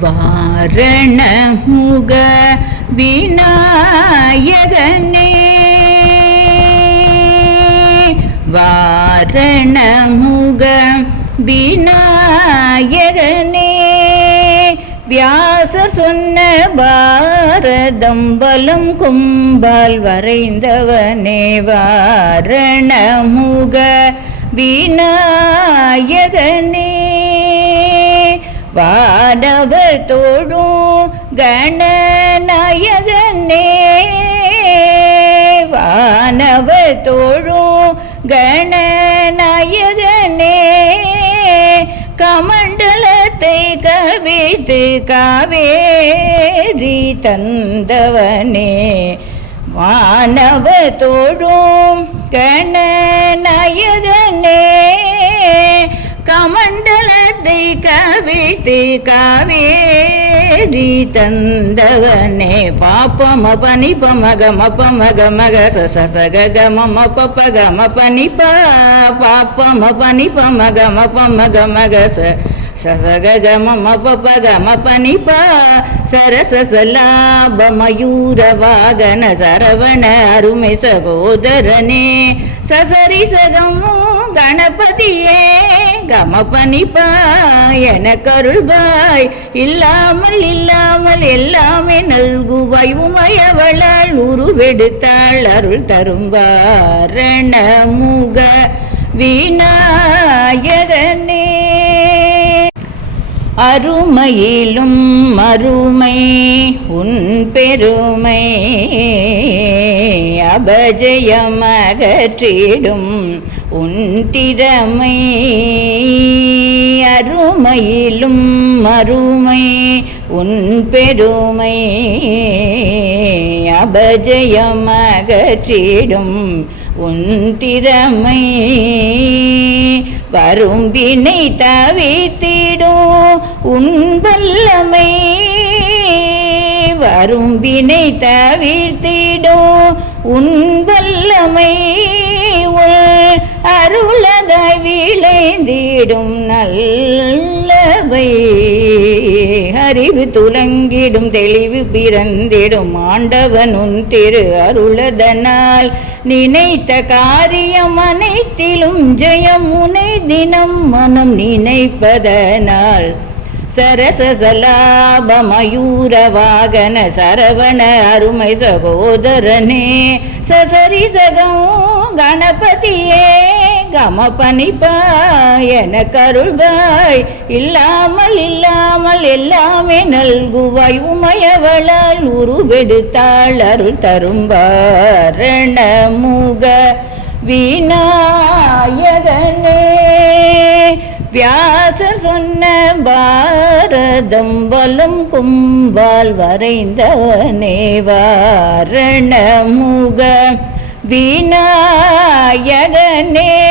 வாரணமுக விநாயகனே. வாரணமுக விநாயகனே. வியாசர் சொன்ன பாரதம் பலம் கும்பால் வரைந்தவனே. வாரணமுக விநாயகனே. வானவர் தோழும் கணநாயகனே. வானவர் தோழும் கணநாயகனே. கமண்டலத்தை கவித்து காவேரி தந்தவனே. வானவர் தோழும் கணநாயகனே. கமண்டலத்தை கவித்து காவேரி தந்தவனே. பாப்பம பனி பமக மப மக மக சச சக கம மப பக மப நி ப. பாப்பம பனி பமக மப மக மக ச சசக கம மப பக மப நி ப. சரச சலாப மயூர வாகன சரவண அருமை சகோதரனே. சசரி சகமோ கணபதியே கமபனிபாய் என கருள்பாய் இல்லாமல் இல்லாமல் எல்லாமே நல்குவாய். உமையவளால் உருவெடுத்தாள் அருள் தரும்பாரண முக விநாயகனே அருமையிலும் அருமை உன் பெருமை அபஜயமகற்றிடும். உன் திறமை அருமையிலும் மறுமை உன் பெருமை அபஜயமகற்றிடும். உன் திறமை வரும்பினை தவித்திடும் உன் வல்லமை வரும்பினை தவிர்த்திடும். உன் வல்லமை உள் விளைந்திடும் நல்லவை. அறிவு துலங்கிடும் தெளிவு பிறந்திடும் ஆண்டவனும் திரு அருளதனால். நினைத்த காரியம் அனைத்திலும் ஜெயம் உனை தினம் மனம் நினைப்பதனால். சரசலாப மயூர வாகன சரவண அருமை சகோதரனே சசரி சகம் கணபதியே. கம பணிப்பாய் என கருள்வாய். இல்லாமல் இல்லாமல் எல்லாமே நல்குவாய். உமையவளால் உருவெடுத்தாள் அருள் தரும்பாரணமுக விநாயகனே. வியாசர் சொன்ன பாரதம் வலம் கும்பால் வரைந்தவனே வாரணமுக விநாயகனே.